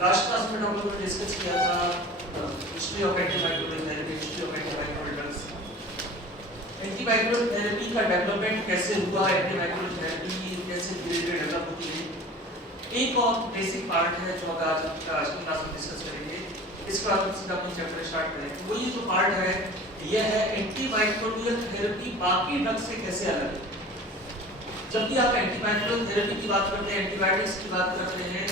Last class में हम लोगों ने डिस्कस किया था history of antimicrobial therapy, history of antimicrobial drugs. Antimicrobial therapy का डेवलपमेंट कैसे हुआ, एंटीमाइक्रोबियल थेरेपी कैसे धीरे धीरे डेवलप होती है। एक और बेसिक पार्ट है जो आज की क्लास में डिस्कस करेंगे। इसके बाद हम सीधा अपनी चैप्टर स्टार्ट करेंगे। वो ये जो पार्ट है यह है एंटीमाइक्रोबियल थेरेपी बाकी ड्रग्स से कैसे अलग है। जब भी आप एंटीमाइक्रोबियल थेरेपी की बात करते हैं, एंटीबायोटिक्स की बात करते हैं,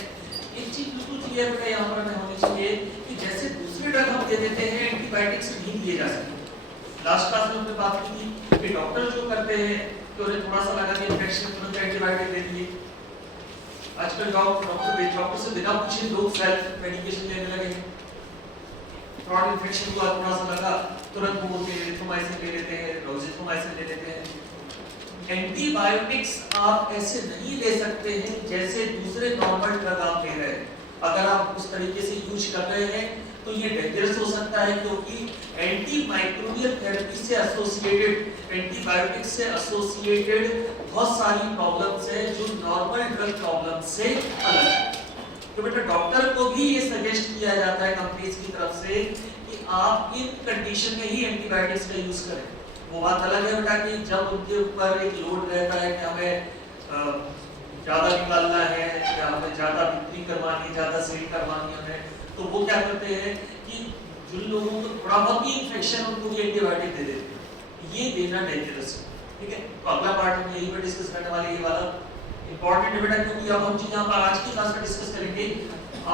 एक चीज बिल्कुल क्लियर है यहाँ पर हमें होनी चाहिए कि जैसे दूसरे ड्रग हम दे देते हैं एंटीबायोटिक्स नहीं दिए जा सकते। लास्ट क्लास में हमने बात की थी कि डॉक्टर जो करते हैं कि उन्हें थोड़ा सा लगा कि इन्फेक्शन तुरंत एंटीबायोटिक दे दिए। आजकल डॉक्टर से बिना पूछे लोग सेल्फ मेडिकेशन लेने लगे हैं। थ्रोट इन्फेक्शन हुआ, थोड़ा सा लगा, तुरंत वो एरिथ्रोमाइसिन ले लेते हैं, रोजिथ्रोमाइसिन ले लेते हैं। एंटीबायोटिक्स आप ऐसे नहीं ले सकते हैं जैसे दूसरे नॉर्मल ड्रग आप ले रहे हैं। अगर आप उस तरीके से यूज कर रहे हैं तो ये डेंजरस हो सकता है, क्योंकि एंटीमाइक्रोबियल थेरेपी से एसोसिएटेड, एंटीबायोटिक्स से एसोसिएटेड बहुत सारी प्रॉब्लम्स हैं जो नॉर्मल ड्रग प्रॉब्लम से अलग है। तो बेटा डॉक्टर को भी ये सजेस्ट किया जाता है कंपनीज की तरफ से कि आप इन कंडीशन में ही एंटीबायोटिक्स का यूज करें। वो बात अलग है बेटा कि जब उनके ऊपर एक लोड रहता है कि हमें ज्यादा निकालना है या हमें ज्यादा बिक्री करवानी है, ज्यादा सेल करवानी है, तो वो क्या करते हैं कि जिन लोगों को थोड़ा बहुत भी इन्फेक्शन उनको भी एंटीबायोटिक दे देते हैं। ये देना डेंजरस है। ठीक है, तो अगला पार्ट हम यही पर डिस्कस करने वाले, ये वाला इंपॉर्टेंट है बेटा, क्योंकि अब हम चीज यहाँ पर आज की क्लास में डिस्कस करेंगे।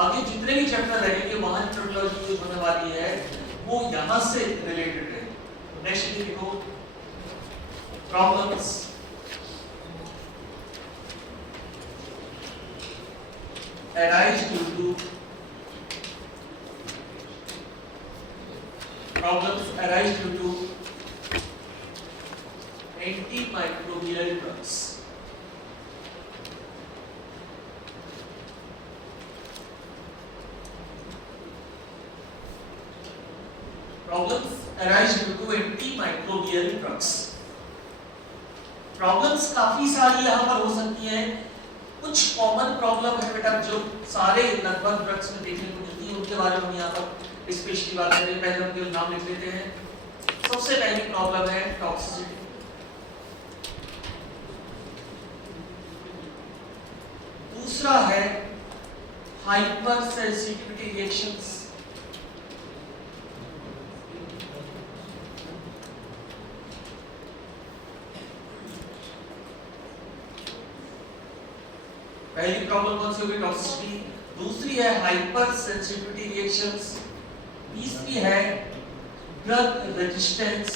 आगे जितने भी चैप्टर रहेंगे वहां न्यूरोलॉजी यूज होने वाली है वो यहाँ से रिलेटेड है। नेक्स्ट देखो, problems arise due to antimicrobial drugs. Problems arise due to antimicrobial drugs. Problems काफी सारी यहाँ पर हो सकती हैं। कुछ कॉमन प्रॉब्लम है बेटा जो सारे लगभग ड्रग्स में देखने को मिलती है, उनके बारे में हम यहाँ पर स्पेशली बात करें। पहले हम केवल नाम लिख लेते हैं। सबसे पहली प्रॉब्लम है टॉक्सिसिटी। दूसरा है हाइपर सेंसिटिविटी रिएक्शंस। पहली प्रॉब्लम कौन सी होगी? टॉक्सिसिटी। दूसरी है हाइपर सेंसिटिविटी रिएक्शंस। तीसरी है ड्रग रेजिस्टेंस।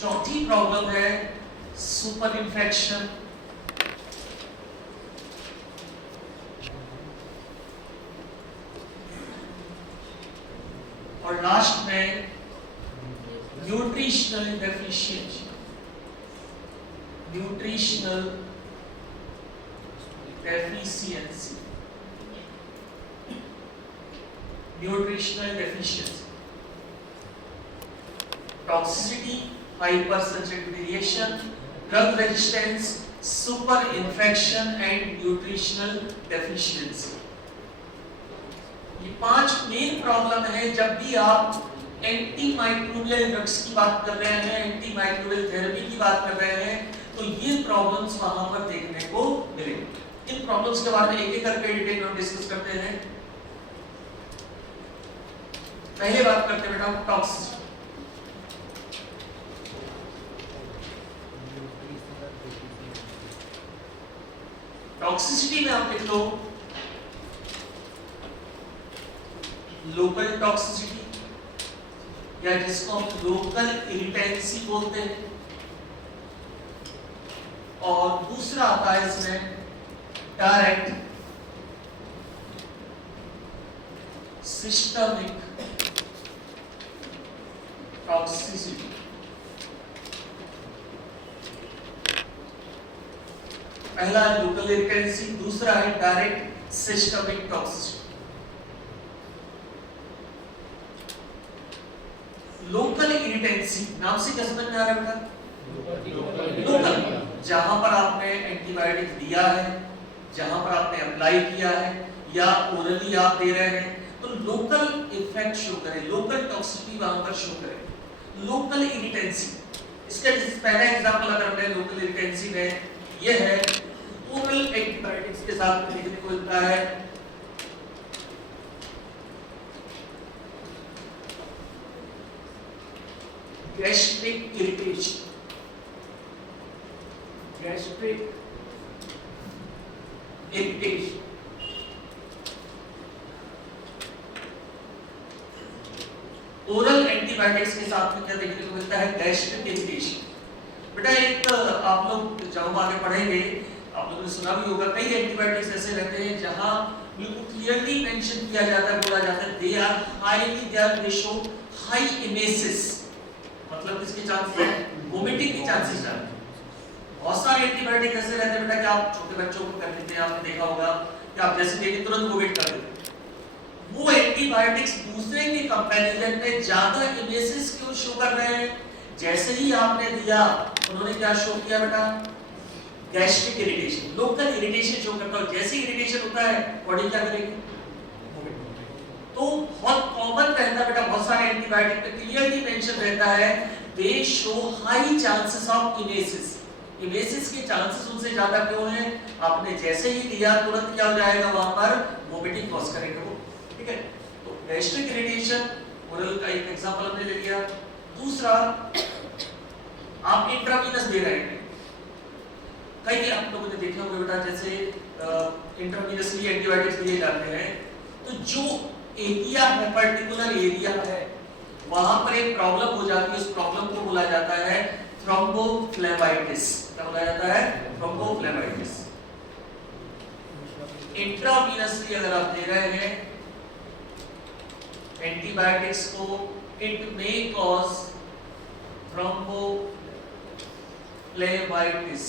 चौथी प्रॉब्लम है सुपर इन्फेक्शन। और लास्ट में nutritional deficiency. Nutritional deficiency. Nutritional deficiency, toxicity, hyper sensitivity reaction, drug resistance, super infection and nutritional deficiency. ये 5 मेन प्रॉब्लम है जब भी आप एंटीमाइक्रोबियल ड्रग्स की बात कर रहे हैं, एंटीमाइक्रोबियल थेरेपी की बात कर रहे हैं, तो ये प्रॉब्लम्स वहां पर देखने को मिलेंगे। इन प्रॉब्लम्स के बारे में एक एक करके डिटेल में डिस्कस करते हैं। पहले बात करते हैं बेटा टॉक्सिसिटी। टॉक्सिसिटी में आप लिख लो लोकल टॉक्सिसिटी, या जिसको हम लोकल इरिटेंसी बोलते हैं, और दूसरा आता है इसमें डायरेक्ट सिस्टमिक टॉक्सिसिटी। पहला है लोकल इरिटेंसी, दूसरा है डायरेक्ट सिस्टमिक टॉक्सिसिटी। लोकल इरिटेंसी नाम से क्या समझ में आ रहा है बेटा? लोकल जहां पर आपने एंटीबायोटिक दिया है, जहां पर आपने अप्लाई किया है या ओरली आप दे रहे हैं, तो लोकल इफेक्ट शो करे, लोकल टॉक्सिसिटी वहां पर शो करे, लोकल इरिटेंसी। इसका पहला एग्जांपल अगर हमने लोकल इरिटेंसी में ये है ओरल एंटीबायोटिक्स के साथ में देखने को मिलता है gastric irritation, gastric irritation. Oral antibiotics के साथ में क्या देखने को मिलता है? Gastric irritation. बेटा एक आप लोग जब हम आगे पढ़ेंगे आप लोगों ने सुना भी होगा, कई एंटीबायोटिक्स ऐसे रहते हैं जहां बिल्कुल क्लियरली मेंशन किया जाता है, बोला जाता है they are highly, they are they show high emesis, मतलब इसके चांसेस है वोमिटिंग के चांसेस है। बहुत सारे एंटीबायोटिक ऐसे रहते हैं बेटा कि आप छोटे बच्चों को कर देते हैं, आपने देखा होगा कि आप जैसे देखें तुरंत वोमिट कर देते हैं। वो एंटीबायोटिक्स दूसरे के कंपैरिजन में ज्यादा इमेसिस क्यों शो कर रहे हैं? जैसे ही आपने दिया उन्होंने क्या शो किया बेटा? Gastric irritation, local irritation show करता है। जैसे इरिटेशन होता है बॉडी क्या करेगी? तो बहुत कॉमन रहता है बेटा, बहुत सारे एंटीबायोटिक पे क्लियरली मेंशन रहता है they show high chances of emesis. Emesis के चांसेस उनसे ज्यादा क्यों हैं? आपने जैसे ही दिया तुरंत क्या हो जाएगा? वहां पर वोमिटिंग कॉज करेगा वो, ठीक है। तो गैस्ट्रिक इरिटेशन ओरल का एक एग्जांपल हमने ले लिया। दूसरा, आप इंट्रावीनस दे रहे हैं, कई आप लोगों ने देखा होगा बेटा जैसे इंट्रावीनसली एंटीबायोटिक्स दिए जाते हैं, तो जो एरिया है, पर्टिकुलर एरिया है, वहां पर एक प्रॉब्लम हो जाती है। उस प्रॉब्लम को बोला जाता है थ्रोम्बोफ्लेबाइटिस। क्या बोला जाता है? थ्रोम्बोफ्लेबाइटिस। इंट्रावीनसली अगर आप दे रहे हैं एंटीबायोटिक्स को, it may cause thrombophlebitis.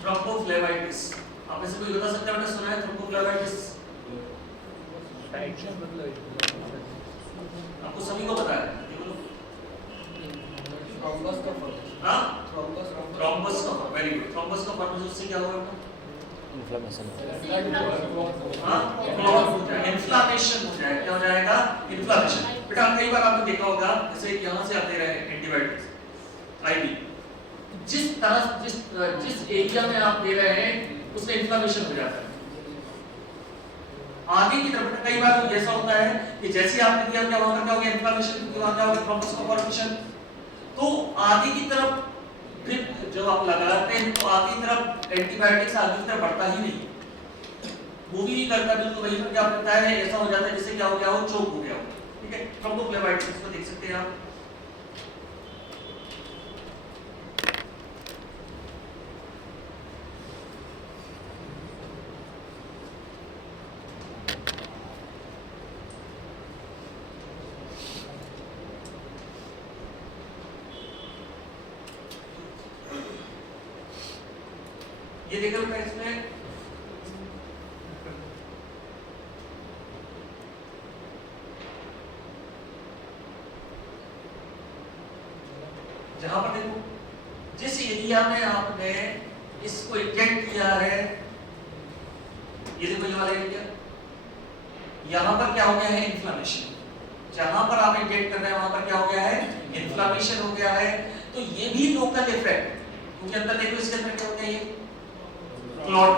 Thrombophlebitis आप में से कोई बता सकता है बेटा, सुना है थ्रोम्बोफ्लेबाइटिस? आपको सभी को पता है? थ्रोम्बस का फर्क, हाँ, थ्रोम्बस थ्रोम्बस का फर्क, वेरी गुड। थ्रोम्बस का फर्क उससे क्या होगा बेटा? इन्फ्लेमेशन, हाँ, इन्फ्लेमेशन हो जाएगा। क्या हो जाएगा? इन्फ्लेमेशन। बेटा कई बार आपने देखा होगा जैसे यहाँ से आप दे रहे हैं एंटीबायोटिक्स आईवी, जिस एरिया में आप दे रहे हैं उसमें इन्फ्लेमेशन हो जाता है। आगे की तरफ कई बार तो ऐसा होता है कि जैसे आपने दिया क्या वहां पर क्या हो गया? इन्फ्लेमेशन, क्योंकि वहां क्या हो गया? थ्रोम्बस का फॉर्मेशन। तो आगे की तरफ ड्रिप जब आप लगाते हैं तो आगे की तरफ एंटीबायोटिक्स आगे की तरफ बढ़ता ही नहीं, मूव ही नहीं करता, बिल्कुल वही पर क्या करता है? ऐसा हो जाता है जैसे क्या हो गया? वो चोक हो गया, ठीक है। थ्रोम्बोफ्लेबाइटिस को देख सकते हैं आप। ये देखो बेटा इसमें जहां पर देखो जिस एरिया में आपने इसको इंजेक्ट किया है, ये देखो ये वाला एरिया, यहां पर क्या हो गया है? इन्फ्लेमेशन। जहां पर आप इंजेक्ट कर रहे हैं वहां पर क्या हो गया है? इन्फ्लेमेशन हो गया है। तो ये भी लोकल इफेक्ट, क्योंकि अंदर देखो इसके अंदर क्या हो गया? ये क्लॉट,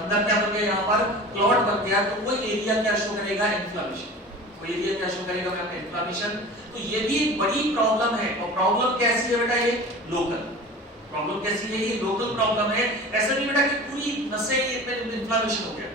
अंदर क्या बन गया? यहाँ पर क्लॉट बन गया। तो वो एरिया क्या शो करेगा? इन्फ्लेमेशन। वो एरिया क्या शो करेगा? मैं आपका इन्फ्लेमेशन। तो ये भी एक बड़ी प्रॉब्लम है। और प्रॉब्लम कैसी है बेटा? ये लोकल प्रॉब्लम कैसी है? ये लोकल प्रॉब्लम है। ऐसा नहीं बेटा कि पूरी नसें पे इन्फ्लेमेशन हो गया।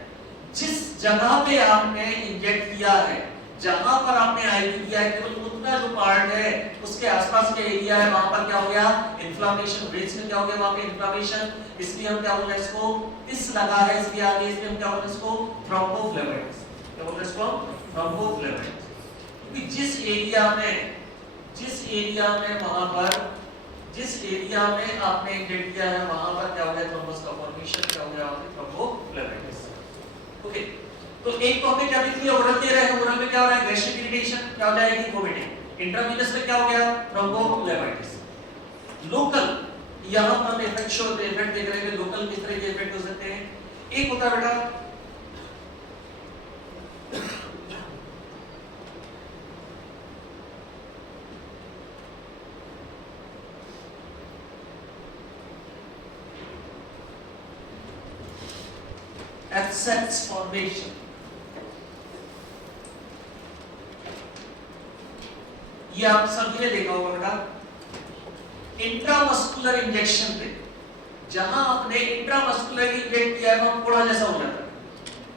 जिस जगह पे आपने इंजेक्ट किया है, जहां पर आपने आईवी दिया है, केवल उतना जो पार्ट है उसके आसपास के एरिया है वहां पर क्या हो गया? इन्फ्लेमेशन। ब्रेस्ट में क्या हो गया? वहां पे इन्फ्लेमेशन। इसलिए हम क्या बोल रहे हैं इसको? इस लगा है इसलिए आगे, इसलिए हम क्या बोल रहे हैं इसको? थ्रोम्बोफ्लेबाइटिस। क्या बोल रहे हैं इसको? थ्रोम्बोफ्लेबाइटिस। क्योंकि जिस एरिया में वहां पर जिस एरिया में आपने इंजेक्ट किया है वहां पर क्या हो गया? थ्रोम्बस का फॉर्मेशन। क्या हो गया? वहां पे थ्रोम्बोफ्लेबाइटिस। ओके, तो एक तो हमें क्या दिख रही है, ओरल दे रहे हैं, ओरल में क्या हो रहा है, गैस्ट्रिक इरिटेशन, क्या हो जाएगी, वोमिटिंग। इंट्रावेनस में क्या हो गया, थ्रोम्बोफ्लेबाइटिस। लोकल यहां पर हम इफेक्ट शो इफेक्ट देख रहे हैं कि लोकल किस तरह के इफेक्ट हो सकते हैं। एक होता है बेटा abscess formation। ये आप सभी ने देखा होगा बेटा, इंट्रामस्कुलर इंजेक्शन पे जहां आपने इंट्रामस्कुलर इंजेक्ट किया है वो फोड़ा जैसा हो जाता है।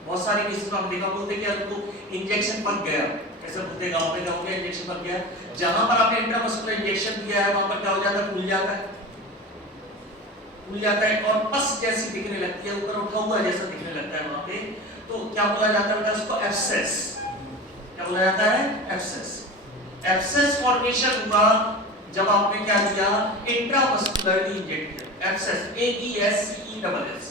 बहुत सारे केसेस में हम देखा बोलते कि आपको इंजेक्शन पक गया, ऐसा बोलते गांव में क्या हो गया, इंजेक्शन पक गया। जहां पर आपने इंट्रामस्कुलर इंजेक्शन दिया है वहां पर क्या हो जाता है, फूल जाता है, फूल जाता है और पस जैसी दिखने लगती है, ऊपर उठा हुआ जैसा दिखने लगता है वहां पे। तो क्या बोला जाता है बेटा उसको, एब्सेस। क्या बोला जाता है, एब्सेस। एब्सेस फॉर्मेशन हुआ जब आपने क्या किया, इंट्रामस्कुलरली इंजेक्ट किया, एब्सेस, ABSCESS।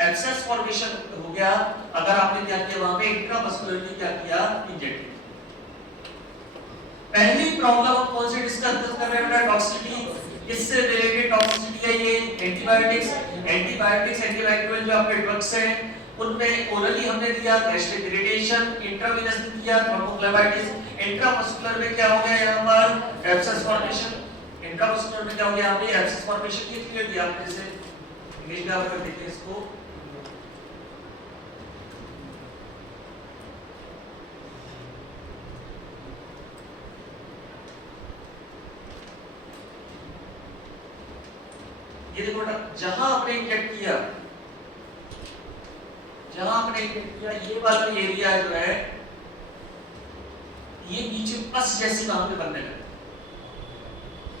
एब्सेस फॉर्मेशन हो गया अगर आपने क्या किया वहां पे, इंट्रामस्कुलरली क्या किया, इंजेक्ट किया। पहली प्रॉब्लम हम कौन सी डिस्कस कर रहे हैं बेटा, टॉक्सिसिटी। इससे रिलेटेड टॉक्सिसिटी है ये एंटीबायोटिक्स। एंटीबायोटिक्स जो आपके ड्रग्स हैं उनमें ओरली हमने दिया गैस्ट्रिक इरिटेशन, इंट्रावेनस में दिया थ्रोम्बोफ्लेबाइटिस, इंट्रामस्कुलर में क्या हो गया यहां पर, एब्सेस फॉर्मेशन। इंट्रामस्कुलर में क्या हो गया, यहां पे एब्सेस फॉर्मेशन। ये क्लियर दिया आपने इसे इंग्लिश में आप अगर देखें इसको, ये देखो बेटा, जहां आपने इंजेक्ट किया, जहां आपने इंजेक्ट किया ये वाला एरिया जो है ये नीचे पस जैसी वहां पे बनने लगा,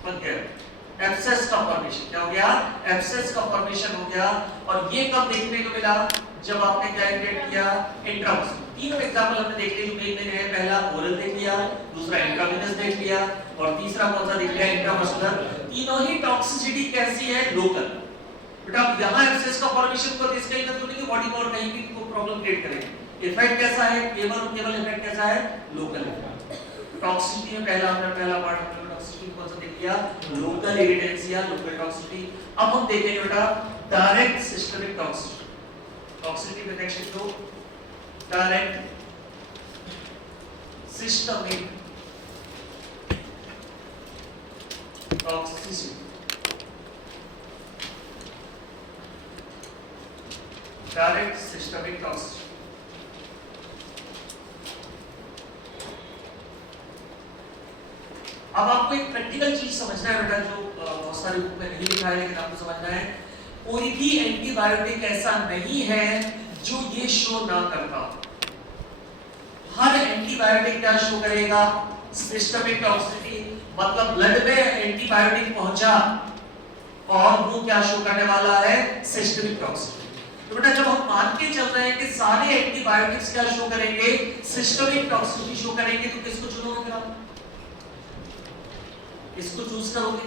बन गया, एब्सेस का फॉर्मेशन। क्या हो गया, एब्सेस का फॉर्मेशन हो गया। और ये कब देखने को मिला, जब आपने क्या इंजेक्ट किया, इंट्रामस्कुलर। तीनों एग्जांपल हमने देख लिए जो मेन में है, पहला ओरल देख लिया, दूसरा इंट्रावेनस देख लिया और तीसरा कौन सा देख लिया, इंट्रामस्कुलर। तीनों ही टॉक्सिसिटी कैसी है, लोकल। बेटा अब यहां एब्सेस का फॉर्मेशन को इसका मतलब नहीं कि बॉडी को और कहीं भी को प्रॉब्लम क्रिएट करेगा। इफेक्ट कैसा है, केवल इफेक्ट कैसा है, लोकल है। टॉक्सिसिटी में पहला पार्ट हमने टॉक्सिसिटी कौन सा देख लिया, लोकल इरिटेंसी या लोकल टॉक्सिसिटी। अब हम देखेंगे बेटा डायरेक्ट सिस्टमिक टॉक्सिसिटी। टॉक्सिसिटी में नेक्स्ट तो direct systemic toxicity. Direct systemic toxicity. अब आपको एक प्रैक्टिकल चीज समझना है बेटा, जो बहुत सारे बुक में नहीं लिखा है लेकिन आपको समझना है। कोई भी एंटीबायोटिक ऐसा नहीं है जो ये शो ना करता। हर एंटीबायोटिक क्या शो करेगा, सिस्टमिक टॉक्सिसिटी। मतलब ब्लड में एंटीबायोटिक पहुंचा और वो क्या शो करने वाला है, सिस्टमिक टॉक्सिसिटी। तो बेटा जब हम मान के चल रहे हैं कि सारे एंटीबायोटिक्स क्या शो करेंगे, सिस्टमिक टॉक्सिसिटी शो करेंगे, तो किसको चुनोगे फिर आप, इसको चूज करोगे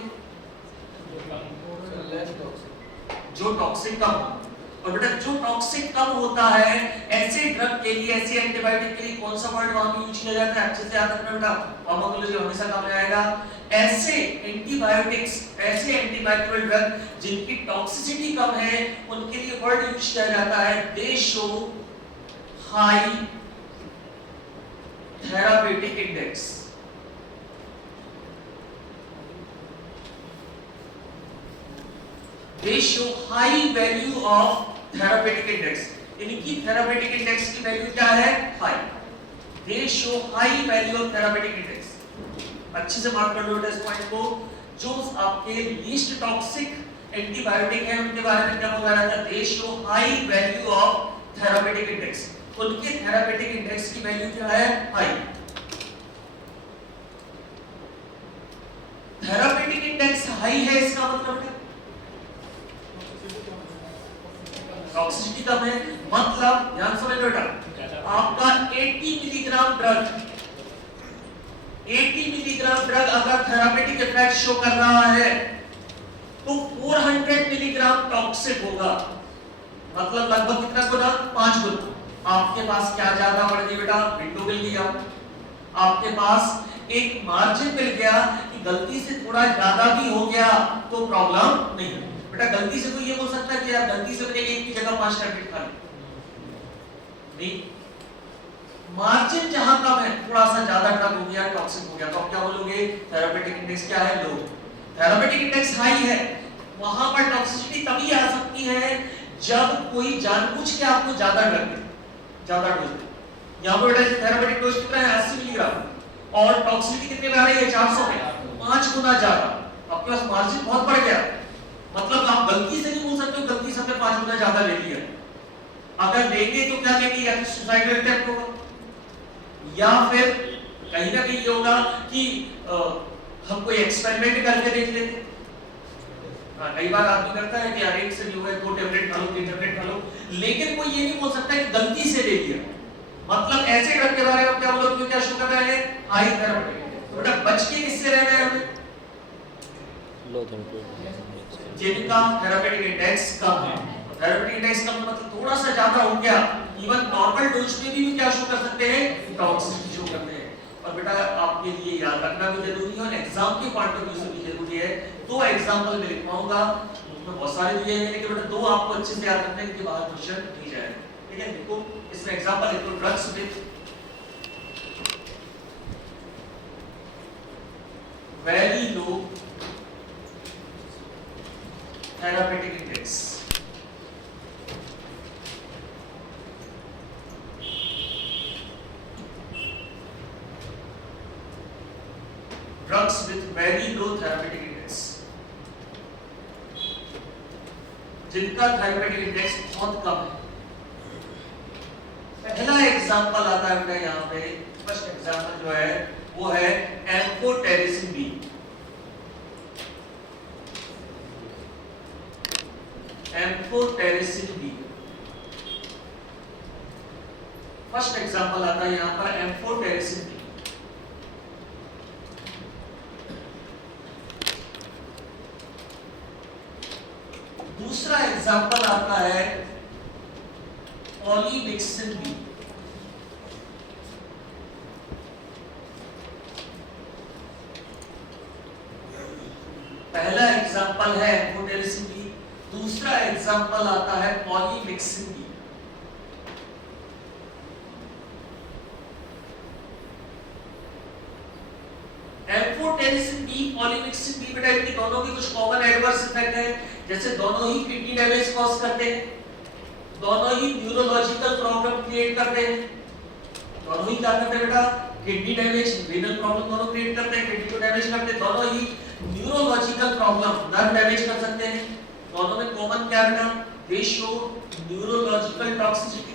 जो टॉक्सिक कम हो। और बेटा जो टॉक्सिक कम होता है ऐसे ड्रग के लिए, ऐसे एंटीबायोटिक के लिए कौन सा वर्ड वहां पे यूज किया जाता है, अच्छे से याद रखना बेटा, फार्माकोलॉजी हमेशा काम में आएगा। ऐसे एंटीबायोटिक्स, ऐसे एंटीबायोटिकल ड्रग जिनकी टॉक्सिसिटी कम है उनके लिए वर्ड यूज किया जाता है, they show high therapeutic index. They show high value of therapeutic index। इनकी therapeutic index की वैल्यू क्या है, high. They show high value of therapeutic index। अच्छे से मार्क कर लो इस पॉइंट को। जो आपके लीस्ट टॉक्सिक एंटीबायोटिक है उनके बारे में क्या बोला जाता है, they show high value of therapeutic index। उनके therapeutic index की वैल्यू क्या है, हाई। therapeutic index हाई है इसका मतलब है टॉक्सिसिटी कम है। मतलब ध्यान समझ बेटा, आपका 80 मिलीग्राम ड्रग, 80 मिलीग्राम ड्रग अगर थेरापेटिक इफेक्ट शो कर रहा है तो 400 मिलीग्राम टॉक्सिक होगा। मतलब लगभग कितना गुना, 5 गुना। आपके पास क्या ज्यादा बढ़ गई बेटा, विंडो मिल गया, आपके पास एक मार्जिन मिल गया कि गलती से थोड़ा ज्यादा भी हो गया तो प्रॉब्लम नहीं है। बेटा गलती से तो ये बोल सकता है कि यार गलती से मैंने एक की जगह 5 टैबलेट खा ली, नहीं, मार्जिन जहां कम है, थोड़ा सा ज्यादा ड्रग हो गया, टॉक्सिक हो गया, तो आप क्या बोलोगे, थेरापेटिक इंडेक्स क्या है, लो। थेरापेटिक इंडेक्स हाई है, वहां पर टॉक्सिसिटी तभी आ सकती है जब कोई जानबूझ के आपको ज्यादा ड्रग दे, ज्यादा डोज दे। यहां पर थेरापेटिक डोज कितना है, 80 मिलीग्राम, और टॉक्सिसिटी कितने में आ रही है, 400 में, 5 गुना ज्यादा। आपके पास मार्जिन बहुत बढ़ गया, मतलब आप गलती से नहीं बोल सकते हो गलती से हमने 5 गुना ज्यादा ले लिया। अगर लेंगे तो क्या लेंगे, या तो सुसाइडल अटेम्प्ट होगा, या फिर कहीं ना कहीं ये होगा कि हम कोई एक्सपेरिमेंट करके देख लेते। कई बार आदमी करता है कि यार एक से नहीं हुआ, 2 टैबलेट खा लो, 3 टैबलेट खा लो, लेकिन कोई ये नहीं बोल सकता कि गलती से ले लिया। मतलब ऐसे ड्रग के बारे में क्या बोलोगे, क्या शो कर रहे हैं, हाई थेरापेटिक, तो बेटा बच के किससे रहना है हमें, लो थेरापेटिक, जिनका थेरापेटिक इंडेक्स कम है। थेरापेटिक इंडेक्स कम मतलब थोड़ा सा ज्यादा हो गया, इवन नॉर्मल डोज में भी क्या शो कर सकते हैं, टॉक्सिसिटी शो करते हैं। और बेटा आपके लिए याद रखना भी जरूरी है और एग्जाम के पॉइंट ऑफ व्यू से भी जरूरी है। 2 एग्जांपल मैं लिखवाऊंगा, उसमें बहुत सारे दिए हैं, लेकिन बेटा 2 आपको अच्छे से याद रखने के बाद क्वेश्चन नहीं जाएगा, ठीक है। देखो इसमें एग्जांपल लिखो, drugs with very low therapeutic index, drugs with very low therapeutic index, जिनका थेरापेटिक इंडेक्स बहुत कम है। पहला एग्जांपल आता है बेटा यहाँ पे, फर्स्ट एग्जांपल जो है वो है amphotericin B. Amphotericin B first example आता है यहाँ पर, एम्फोटेरिसिन बी। दूसरा एग्जांपल आता है पॉलीमिक्सिन बी। पहला एग्जांपल है एम्फोटेरिसिन बी, दूसरा एग्जांपल आता है polymyxin B. Amphotericin B, polymyxin B, बेटा इनकी दोनों की कुछ कॉमन एडवर्स इफेक्ट है, जैसे दोनों ही किडनी डैमेज कॉज करते हैं, दोनों ही न्यूरोलॉजिकल प्रॉब्लम क्रिएट करते हैं, दोनों ही क्या करते हैं बेटा, किडनी डैमेज, रीनल प्रॉब्लम दोनों क्रिएट करते हैं, किडनी को डैमेज करते हैं, दोनों ही न्यूरोलॉजिकल प्रॉब्लम, नर्व डैमेज कर सकते हैं। दोनों में कॉमन क्या है बेटा, दे शो न्यूरोलॉजिकल टॉक्सिसिटी,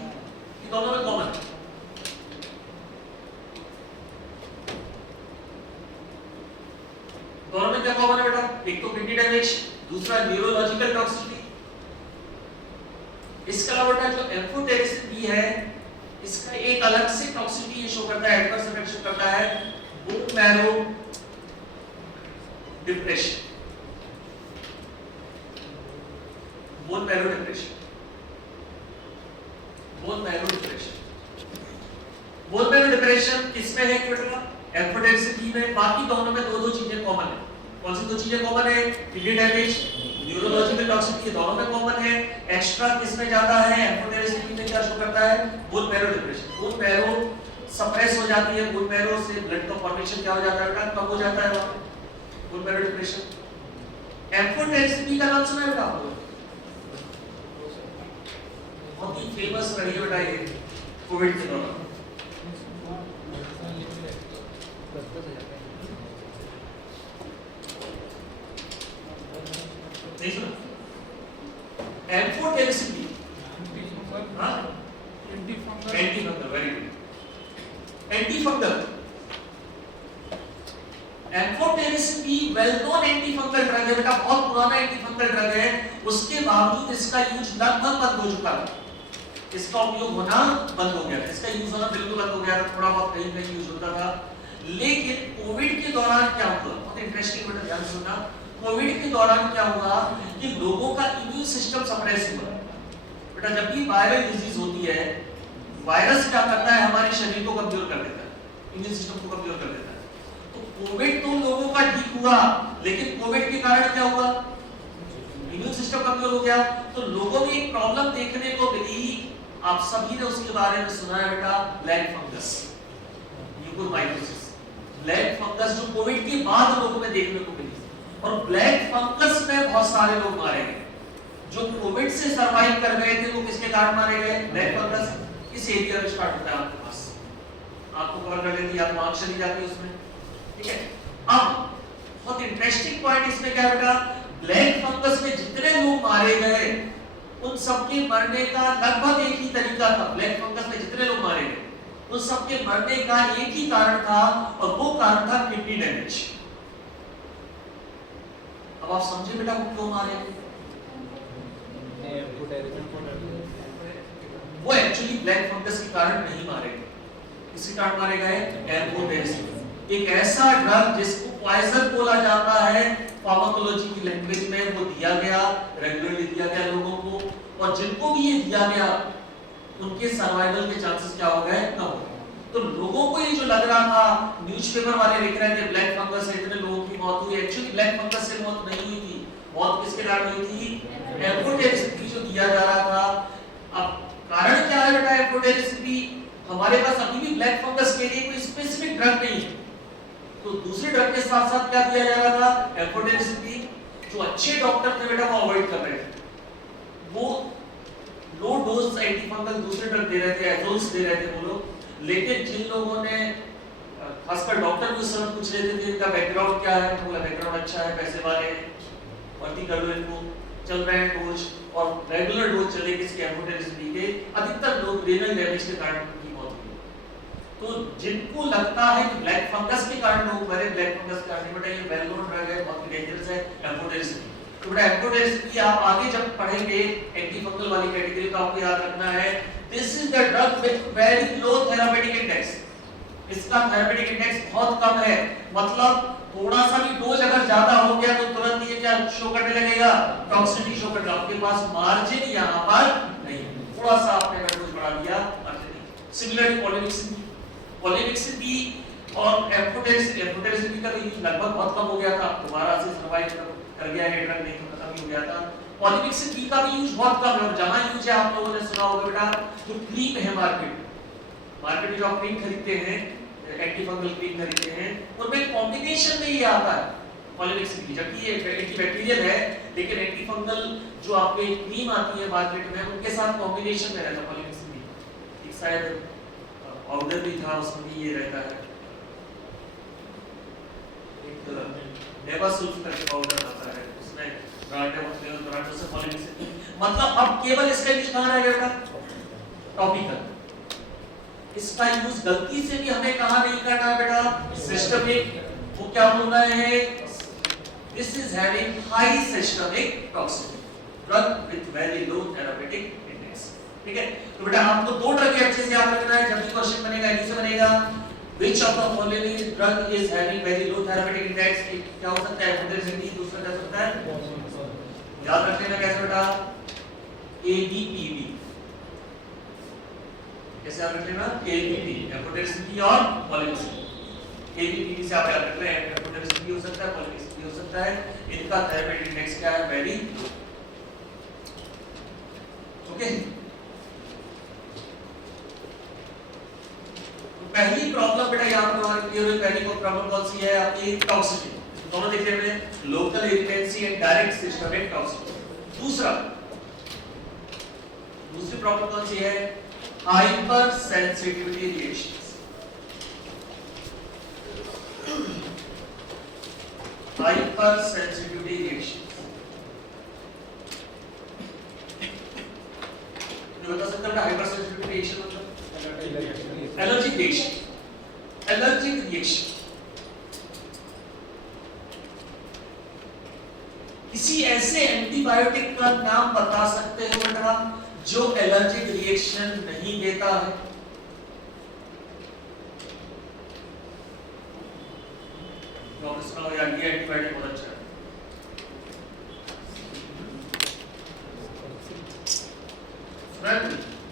ये दोनों में कॉमन है। दोनों में क्या कॉमन है बेटा, एक तो किडनी डैमेज, दूसरा न्यूरोलॉजिकल टॉक्सिसिटी। इसके अलावा बेटा जो एम्फोटेरिसिन बी है, इसका एक अलग से टॉक्सिसिटी ये शो करता है, एडवर्स इफेक्ट शो करता है, bone marrow depression, bone marrow depression, bone marrow depression. Bone marrow depression किसमें है बेटा, एम्फोटेरिसिन बी में। बाकी दोनों में दो चीजें कॉमन है। कौन सी दो चीजें कॉमन है, किडनी डैमेज, न्यूरोलॉजिकल टॉक्सिसिटी, दोनों में कॉमन है। एक्स्ट्रा किसमें ज्यादा है, एम्फोटेरिसिन बी में क्या शो करता है, bone marrow depression. Bone marrow suppress हो जाती है, बोन मैरो से ब्लड का फॉर्मेशन क्या हो जाता है बेटा, कम हो जाता है, bone marrow depression. Amphotericin B का नाम सुना है बेटा आपने, बहुत ही फेमस रही है बेटा ये कोविड के दौरान। नहीं सुना, एम्फोटेरिसिन बी, हाँ, anti fungal, very good, anti fungal. Amphotericin be well known anti fungal drug है बेटा, बहुत पुराना एंटी फंगल ड्रग है, उसके बावजूद इसका यूज लगभग बंद हो चुका है, इसका उपयोग होना बंद हो गया, इसका यूज होना बिल्कुल बंद हो गया था, थोड़ा बहुत कहीं कहीं यूज होता था। लेकिन कोविड के दौरान क्या हुआ, बहुत इंटरेस्टिंग बेटा, ध्यान सुनना। कोविड के दौरान क्या हुआ कि लोगों का इम्यून सिस्टम सप्रेस हुआ। बेटा जब भी वायरल डिजीज होती है, वायरस क्या करता है, हमारे शरीर को कमजोर कर देता है, इम्यून सिस्टम को कमजोर कर देता है। तो कोविड तो लोगों का ठीक हुआ, लेकिन कोविड के कारण क्या हुआ, इम्यून सिस्टम कमजोर हो गया। तो लोगों में एक प्रॉब्लम देखने को मिली, आप सभी ने उसके बारे में सुना है बेटा, black fungus, mucormycosis, black fungus जो कोविड के बाद लोगों में देखने को मिली। और ब्लैक फंगस में बहुत सारे लोग मारे गए, जो कोविड से सरवाइव कर गए थे वो किसके कारण मारे गए, ब्लैक फंगस। इस एरिया में स्टार्ट होता है आपके पास, आपको कवर कर लेती है, आपको आंख चली जाती है उसमें, ठीक है। अब बहुत इंटरेस्टिंग पॉइंट इसमें क्या बेटा, ब्लैक फंगस में जितने लोग मारे गए उन सबके मरने का लगभग एक ही तरीका था। ब्लैक फंगस में जितने लोग मारे गए उन सबके मरने का एक ही कारण था, और वो कारण था किडनी डैमेज। अब आप समझे बेटा वो क्यों मारे गए, वो एक्चुअली ब्लैक फंगस के कारण नहीं मारे गए, किसी कारण मारे गए, एम्फोटेरिसिस, एक ऐसा ड्रग जिसको पॉइजन बोला जाता है फार्माकोलॉजी की लैंग्वेज में, वो दिया गया, रेगुलरली दिया गया लोगों को, और जिनको भी ये दिया गया उनके सर्वाइवल के चांसेस क्या हो गए, कम हो गए। तो लोगों को ये जो लग रहा था, न्यूज़पेपर वाले लिख रहे थे ब्लैक फंगस से इतने लोगों की मौत हुई, एक्चुअली ब्लैक फंगस से मौत नहीं हुई थी, मौत किसके कारण हुई थी, एम्फोटेरिसिस जो दिया जा रहा था। अब कारण क्या है बेटा, एम्फोटेरिसिस हमारे पास अभी भी ब्लैक फंगस के लिए कोई स्पेसिफिक ड्रग नहीं है, तो दूसरे ड्रग के साथ साथ क्या दिया जा रहा था, एम्फोटेरिसिस। जो अच्छे डॉक्टर थे बेटा वो अवॉइड कर रहे थे, वो लो डोज एंटी फंगल दूसरे ड्रग दे रहे थे, एजोल्स दे रहे थे वो लोग। लेकिन जिन लोगों ने, खासकर डॉक्टर भी उस समय पूछ रहे थे कि इनका बैकग्राउंड क्या है, बोला बैकग्राउंड अच्छा है, पैसे वाले हैं, भर्ती कर लो इनको, चल रहे हैं डोज, और रेगुलर डोज चले किसके, एम्फोटेरिसिस के। अधिकतर लोग रेनल डैमेज के कारण उनकी मौत हुई। तो जिनको लगता है कि ब्लैक फंगस के कारण लोग मरे, ब्लैक फंगस का नहीं बेटा, ये वेल नोन ड्रग है, बहुत डेंजरस है, एम्फोटेरिसिस। तो बेटा एम्फोटेरिसिस की आप आगे जब पढ़ेंगे एंटी फंगल वाली कैटेगरी का, आपको याद रखना है, this is the drug with very low therapeutic index. इसका थेरापेटिक इंडेक्स बहुत कम है, मतलब थोड़ा सा भी डोज अगर ज्यादा हो गया तो तुरंत ये क्या शो करने लगेगा, टॉक्सिसिटी शो करने। आपके पास मार्जिन यहां पर नहीं, थोड़ा सा आपने अगर डोज बढ़ा दिया मार्जिन। सिमिलरली पॉलीमिक्सिन भी और एम्फोटेरिसिस का यूज लगभग बहुत कम हो गया था, दोबारा से सर्वाइव कर गया है ड्रग, नहीं तो खत्म ही हो गया था। पॉलीमिक्सिन बी का भी यूज बहुत कम है, और जहां यूज है आप लोगों ने सुना होगा बेटा, जो क्रीम है मार्केट में जो आप क्रीम खरीदते हैं, एंटी फंगल क्रीम खरीदते हैं, उनमें कॉम्बिनेशन में ये आता है पॉलीमिक्सिन की, जबकि ये एंटीबैक्टीरियल है, लेकिन एंटी फंगल जो आपके क्रीम आती है मार्केट में, उनके साथ कॉम्बिनेशन में रहता है पॉलीमिक्सिन भी। एक शायद पाउडर भी था, उसमें भी ये रहता है, एक नेवासुल्फ करके पाउडर आता है, उसमें ब्रांड से पॉलीमिक्सिन। मतलब अब केवल इसका यूज कहां रह गया बेटा, टॉपिकल। इसका यूज गलती से भी हमें कहां नहीं करना है बेटा, सिस्टमिक। वो क्या बोल रहे हैं, this is having high systemic toxicity drug with very low therapeutic index, ठीक है। तो बेटा आपको दो ड्रग अच्छे से याद रखना है, जब भी क्वेश्चन बनेगा ऐसे बनेगा, which of the following drug is having very low therapeutic index, क्या हो सकता है, एम्फोटेरिसिस, दूसरा क्या हो सकता है, याद रख लेना कैसे बेटा, ABPB, कैसे याद रख लेना, ABP, एम्फोटेरिसिस और पॉलीमिक्सिन। ABPB से आप याद रख रहे हैं, एम्फोटेरिसिस भी हो सकता है, पॉलीमिक्सिन भी हो सकता है, इनका थेरापेटिक इंडेक्स क्या है, वेरी लो, ओके। पहली प्रॉब्लम बेटा यहां पर हमारी क्लियर हुई, पहली प्रॉब्लम कौन सी है आपकी, टॉक्सिसिटी। दोनों देख रहे हैं, local irritancy and direct systemic toxicity. दूसरी प्रॉब्लम कौन सी है, hyper sensitivity reactions. Hyper sensitivity reactions बता सकते हैं हाइपर सेंसिटिविटी रिएक्शन मतलब एलर्जिक रिएक्शन। एलर्जिक रिएक्शन किसी ऐसे एंटीबायोटिक का नाम बता सकते हो बेटा जो एलर्जिक रिएक्शन नहीं देता है? डॉक्टर सुनाओ यार, ये एंटीबायोटिक बहुत अच्छा है।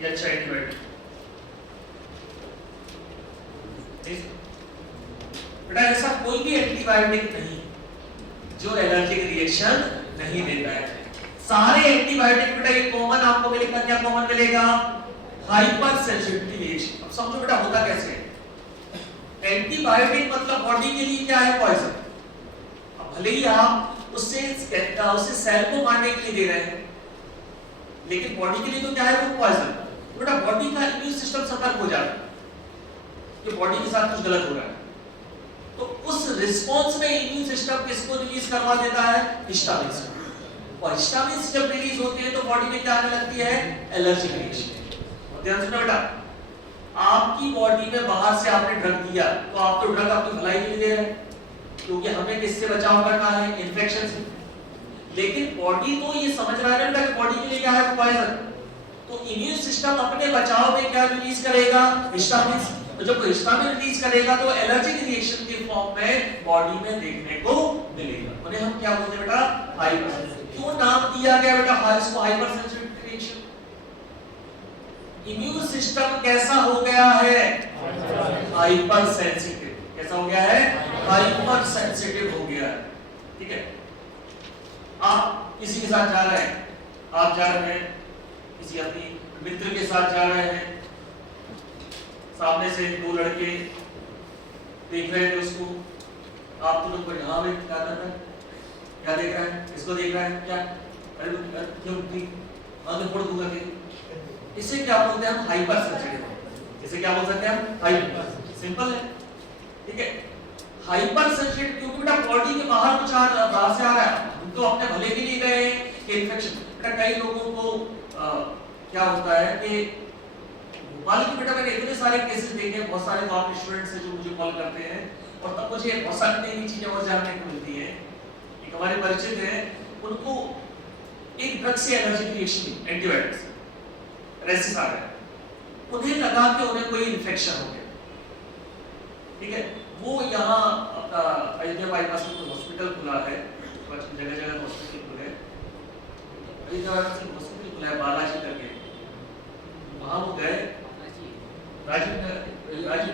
ये अच्छा एंटीबायोटिक बेटा ऐसा कोई भी एंटीबायोटिक नहीं जो एलर्जिक रिएक्शन नहीं देता है। सारे एंटीबायोटिक बेटा ये कॉमन आपको मिलेगा, क्या कॉमन मिलेगा? Hyper sensitivity reaction. अब समझो बेटा होता कैसे है। एंटीबायोटिक मतलब बॉडी के लिए क्या है? पॉइजन। अब भले ही आप उससे सेल को मारने के लिए दे रहे हैं, लेकिन बॉडी के लिए तो क्या है? वो पॉइजन। बेटा बॉडी का इम्यून सिस्टम सतर्क हो जाता है कि बॉडी के साथ कुछ गलत हो रहा है, तो उस रिस्पांस में इम्यून सिस्टम किसको रिलीज करवा देता है? हिस्टामिन। और हिस्टामिन जब रिलीज होते हैं तो बॉडी में क्या आने लगती है? Allergic reaction. और ध्यान सुनना बेटा, आपकी बॉडी में बाहर से आपने ड्रग दिया तो आप तो ड्रग अपनी भलाई के लिए दे रहे हैं, क्योंकि हमें किससे बचाव करना है? इन्फेक्शन से। लेकिन बॉडी तो ये समझ रहा है बेटा कि बॉडी के लिए क्या है? पॉइजन। तो इम्यून सिस्टम अपने बचाव में क्या रिलीज करेगा? हिस्टामिन। तो जब हिस्टामिन रिलीज करेगा तो एलर्जिक रिएक्शन के फॉर्म में बॉडी में देखने को मिलेगा। उन्हें हम क्या बोलते हैं बेटा? हाइपर। क्यों नाम दिया गया बेटा इसको hyper sensitive reaction? Immune system कैसा हो गया है? Hyper sensitive. कैसा हो गया है? हाइपर सेंसिटिव हो गया है। ठीक है, आप किसी के साथ जा रहे हैं, आप जा रहे हैं किसी अपनी मित्र के साथ जा रहे हैं, सामने से दो लड़के देख रहे थे उसको, आप तो लोग यहाँ में क्या कर रहे हैं? क्या देख रहा है? इसको देख रहा है क्या? अरे क्यों आगे फोड़ दूंगा कि इसे क्या बोलते हैं हम? Hyper sensitive. इसे क्या बोल सकते हैं हम? हाइपर। सिंपल है। ठीक है, हाइपर सेंसिटिव क्योंकि बेटा बॉडी के बाहर कुछ बाहर से आ रहा है, हम तो अपने भले के लिए गए कि इन्फेक्शन। बेटा कई लोगों को क्या होता है कि मालूम बेटा मैंने इतने सारे केसेस देखे, बहुत सारे कॉलेज स्टूडेंट्स हैं जो मुझे कॉल करते हैं, और तब मुझे बहुत सारी नई चीजें और जानने को मिलती है। एक हमारे परिचित हैं, उनको एक ड्रग से एलर्जिक रिएक्शन हुई, एंटीबायोटिक्स रेसिस आ गया, उन्हें लगा कि उन्हें कोई इन्फेक्शन हो गया। ठीक है, वो यहाँ अपना अयोध्या बाईपास में हॉस्पिटल खुला है, जगह जगह हॉस्पिटल खुले, अयोध्या बाईपास में हॉस्पिटल खुला है बालाजी करके, वहाँ वो गए, राजीव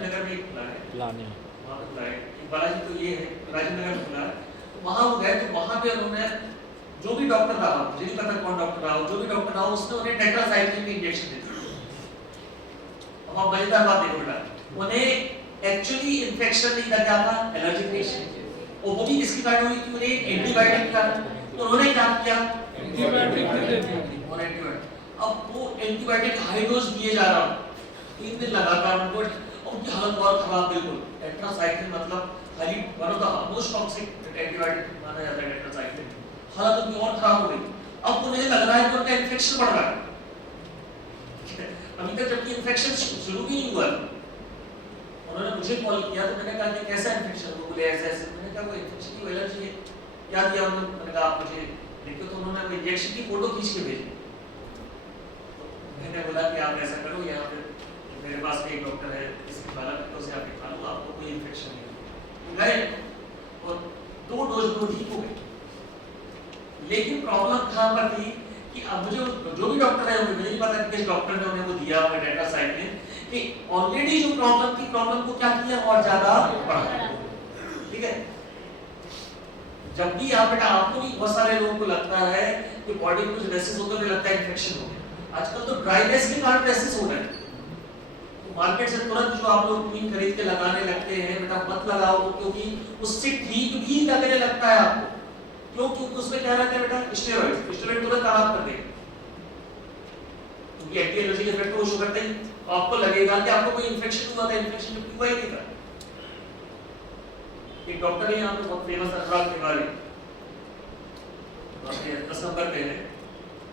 नगर में खुला है, वहाँ पे खुला है, बालाजी तो ये है, राजीव नगर में खुला है। तो वहाँ वो गए, तो वहाँ पे उन्होंने जो भी डॉक्टर रहा, मुझे नहीं पता कौन डॉक्टर रहा, जो भी डॉक्टर रहा, उसने उन्हें टेट्रासाइक्लिन की इंजेक्शन दी थी। अब आप मजेदार बात देखो बेटा, उन्हें एक्चुअली इन्फेक्शन नहीं था, क्या था? Allergic reaction. और वो भी किसके कारण हुई थी? उन्हें एंटीबायोटिक का। तो उन्होंने क्या किया? एंटीबायोटिक। और एंटीबायोटिक, अब वो एंटीबायोटिक हाई डोज दिए जा रहा हूँ 3 दिन लगातार उनको, और उनकी हालत बहुत खराब। बिल्कुल टेट्रासाइक्लिन मतलब highly one of the most toxic antibiotic माना जाता है टेट्रासाइक्लिन। हालत उनकी और खराब हो गई। अब उन्हें लग रहा है कि उनका इन्फेक्शन बढ़ रहा है। अभी तक जबकि इन्फेक्शन शुरू भी नहीं हुआ, उन्होंने मुझे कॉल किया तो मैंने कहा कि कैसा इन्फेक्शन? वो बोले ऐसे ऐसे। मैंने कहा कोई इन्फेक्शन की एलर्जी है क्या? दिया उन्होंने। मैंने कहा आप मुझे देखो, तो उन्होंने वो इंजेक्शन की फोटो खींच के भेजी। मैंने बोला कि आप ऐसा करो, यहाँ पे मेरे पास एक डॉक्टर है, इसके बालाघाटों से आप दिखा लो, आपको कोई इन्फेक्शन नहीं। गए और 2 डोज में ठीक हो गए। लेकिन प्रॉब्लम कहाँ पर थी कि अब मुझे जो भी डॉक्टर है, मुझे नहीं पता किस डॉक्टर ने उन्हें वो दिया हुआ टेट्रासाइक्लिन, कि ऑलरेडी जो प्रॉब्लम थी, प्रॉब्लम को क्या किया? और ज्यादा बढ़ा। ठीक है, जब भी आप बेटा, आपको भी बहुत सारे लोगों को लगता है कि बॉडी में कुछ रेसिस होकर लगता है इन्फेक्शन हो गया। आजकल तो ड्राइनेस के कारण रेसिस हो रहे हैं, तो मार्केट से तुरंत जो आप लोग क्रीम खरीद के लगाने लगते हैं, बेटा मत लगाओ, क्योंकि उससे ठीक भी लगने लगता है आपको। क्यों? क्योंकि उसमें क्या रहता है बेटा? स्टेरॉइड। स्टेरॉइड तुरंत आराम कर देगा, क्योंकि एंटी एलर्जिक इफेक्ट को शो करते ही आपको लगेगा कि आपको कोई इन्फेक्शन हुआ था। इन्फेक्शन हुआ ही नहीं था। एक डॉक्टर है यहाँ पे बहुत फेमस, अनुराग तिवारी, 10 नंबर पे है,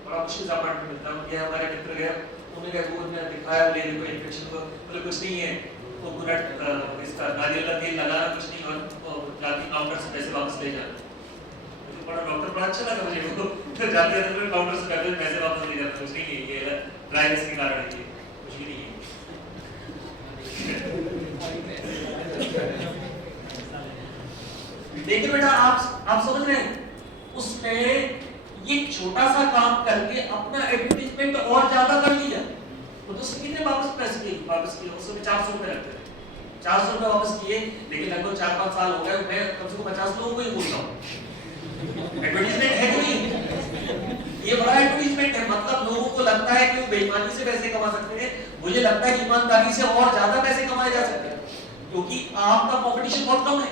बड़ा मुश्किल अपार्टमेंट मिलता है। उनके हमारे मित्र गए, उन्होंने वो दिखाया, ले देखो इन्फेक्शन हुआ, बोले कुछ नहीं है, तो मिनट इसका नारियल का तेल लगाना, कुछ नहीं, और जाके काउंटर से पैसे वापस ले जाना। तो बड़ा डॉक्टर बड़ा अच्छा लगा मुझे, वो तो जाते हैं काउंटर से करते पैसे वापस ले जाते, कुछ नहीं है, ये ड्राइनेस के कारण है, कुछ भी नहीं है। लेकिन बेटा आप समझ रहे हैं, उसने ये छोटा सा काम करके अपना एडवर्टाइजमेंट और ज्यादा कर लिया। तो उसने कितने वापस पैसे किए? वापस किए उसको 400 रुपए लगते थे। 50 रुपए वापस किए, लेकिन लगभग 4-5 साल हो गए, मैं कम से कम 50 लोगों को ही बोलता हूँ। एडवर्टीजमेंट है कि नहीं? ये बड़ा एडवर्टीजमेंट है, मतलब लोगों को लगता है कि वो बेईमानी से पैसे कमा सकते हैं। मुझे लगता है कि ईमानदारी से और ज्यादा पैसे कमाए जा सकते हैं, क्योंकि आपका कंपटीशन बहुत कम है।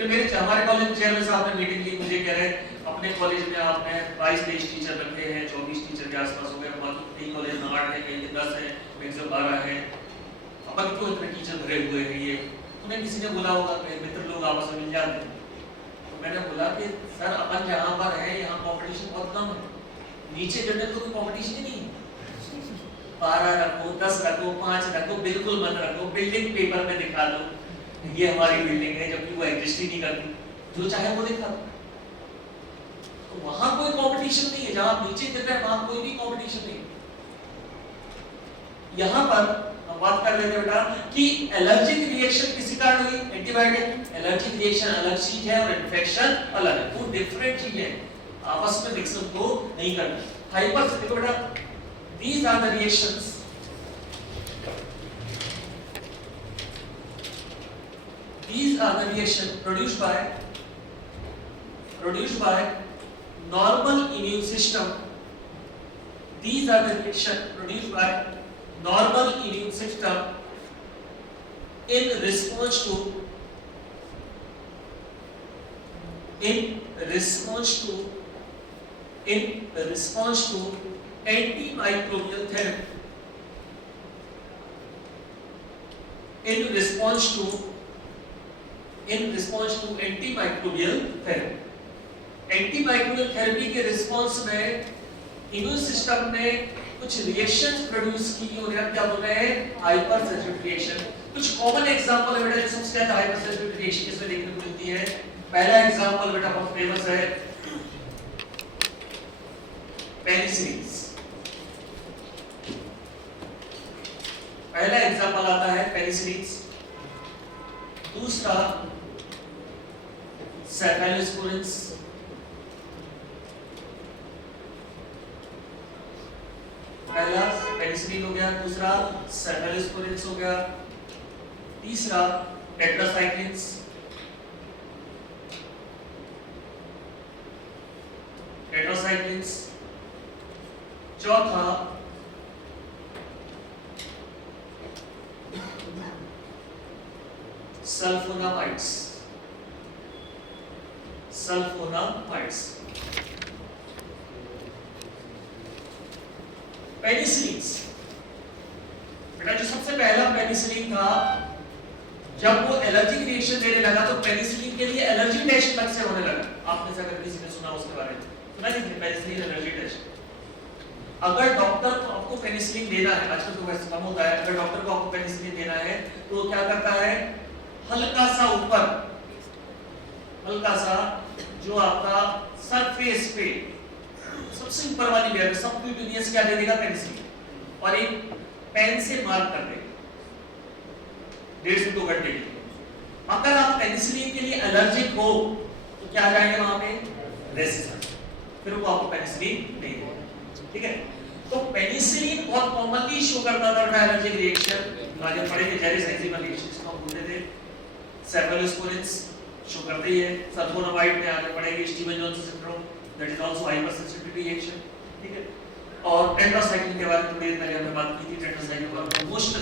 मेरे हमारे कॉलेज चेयरमैन साहब ने मीटिंग की, मुझे कह रहे अपने कॉलेज में आपने 22-23 टीचर रखे हैं, 24 टीचर के आसपास हो गए, कई कॉलेज 8 है, कई 10 है, कई 12 है, अपन क्यों इतने टीचर भरे हुए हैं? ये उन्हें किसी ने बोला होगा, मित्र लोग आपस में मिल जाते हैं। तो मैंने बोला कि सर अपन जहाँ पर है यहाँ कंपटीशन बहुत कम है, नीचे गिरने तो कोई कंपटीशन ही नहीं है। 12 रखो, 10 रखो, 5 रखो, बिल्कुल मत रखो, बिल्डिंग पेपर में दिखा दो ये हमारी बिल्डिंग है, जबकि वो एग्जिस्ट ही नहीं करती, जो चाहे वो दिखा दो। तो वहां कोई कंपटीशन नहीं है, जहां नीचे गिर रहे हैं वहां कोई भी कंपटीशन नहीं है। यहाँ पर हम बात कर रहे थे बेटा कि एलर्जिक रिएक्शन किसी कारण हुई, एंटीबायोटिक। एलर्जिक रिएक्शन अलग चीज है और इन्फेक्शन अलग है, वो डिफरेंट चीज है, आपस में मिक्सअप को नहीं करना। हाइपर देखो बेटा, these are the reactions produced by normal immune system. These are the reactions produced by normal immune system in response to antimicrobial therapy. In response to antimicrobial therapy. Antimicrobial therapy के response में immune system ने कुछ reactions produce की, और हम क्या बोल रहे हैं? Hyper sensitive reaction. कुछ कॉमन एग्जांपल है बेटा, सबसे ज्यादा हाइपर सेंसिटिव रिएक्शन इसमें देखने को मिलती है। पहला एग्जांपल बेटा बहुत फेमस है, पेनिसिलिन। पहला एग्जांपल आता है पेनिसिलिन। दूसरा सेफेलोस्पोरिन। पहला पेनिसिलिन हो गया, दूसरा सेफेलोस्पोरिन हो गया, तीसरा टेट्रासाइक्लिन्स, चौथा सल्फोनामाइड्स। पेनिसिलिन बेटा, जो सबसे पहला पेनिसिलिन था, जब वो एलर्जिक रिएक्शन देने लगा तो पेनिसिलिन के लिए एलर्जी टेस्ट अलग से होने लगा। आपने से अगर किसी ने सुना उसके बारे में, सुना नहीं पेनिसिलिन एलर्जी टेस्ट। अगर डॉक्टर को आपको पेनिसिलिन देना है, आजकल तो वैसे कम होता है, अगर डॉक्टर को आपको पेनिसिलिन देना है तो क्या करता है? हल्का सा ऊपर, हल्का सा जो आपका सरफेस पे सबसे ऊपर वाली लेयर में सबक्यूटेनियस क्या दे देगा? पेनिसिलिन, और एक पेन से मार्क कर देगा 1.5 से 2 घंटे के लिए। अगर आप पेनिसिलिन के लिए एलर्जिक हो तो क्या आ जाएगा वहां पे? रेसिस्टेंस, फिर वो आपको पेनिसिलिन नहीं देगा। ठीक है, तो पेनिसिलिन बहुत कॉमनली शो करता था एलर्जिक रिएक्शन। आगे पढ़ेंगे जेरिस एंजाइम रिएक्शन जिसको हम बोलते थे। सेफेलोस्पोरिन शो करते ही है। सल्फोनामाइड में आगे पढ़ेंगे Steven Johnson syndrome, that is also hyper sensitive reaction. ठीक है, और टेट्रासाइक्लिन के बारे में थोड़ी देर पहले हमने बात की थी। टेट्रासाइक्लिन का most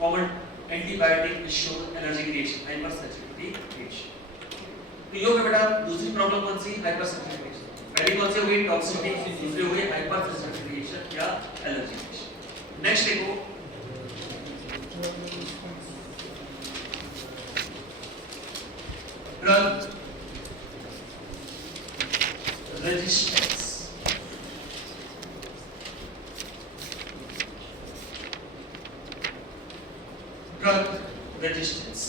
common antibiotic show allergic reaction, hyper sensitive reaction. तो ये हो गया बेटा दूसरी प्रॉब्लम कौन सी? Hyper sensitive reaction. पहली कौन सी हो गई? टॉक्सिसिटी, दूसरी हो गई हाइपर सेंसिटिव रिएक्शन या एलर्जी रिएक्शन। नेक्स्ट देखो, drug resistance. Drug resistance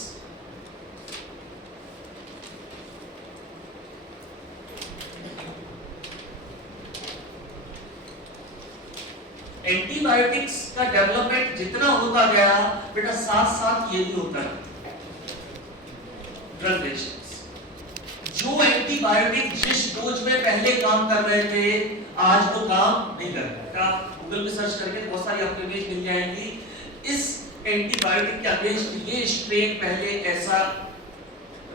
antibiotics का डेवलपमेंट जितना होता गया बेटा, साथ साथ ये भी होता है ड्रग रेजिस्टेंस। जो एंटीबायोटिक जिस डोज में पहले काम कर रहे थे, आज वो काम नहीं कर रहे। आप गूगल पे सर्च करके बहुत सारी आपको इमेज मिल जाएंगी। इस एंटीबायोटिक के अगेंस्ट ये स्ट्रेन पहले ऐसा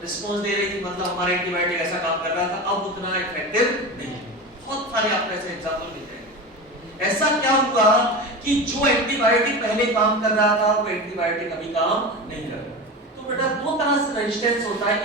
रिस्पॉन्स दे रही थी, मतलब हमारा एंटीबायोटिक ऐसा काम कर रहा था, अब उतना इफेक्टिव नहीं। बहुत सारे आपको ऐसे एग्जांपल मिल जाएंगे। ऐसा क्या हुआ कि जो एंटीबायोटिक पहले काम कर रहा था वो एंटीबायोटिक अभी काम नहीं कर रहा। तो बेटा दो तरह से रेजिस्टेंस होता है।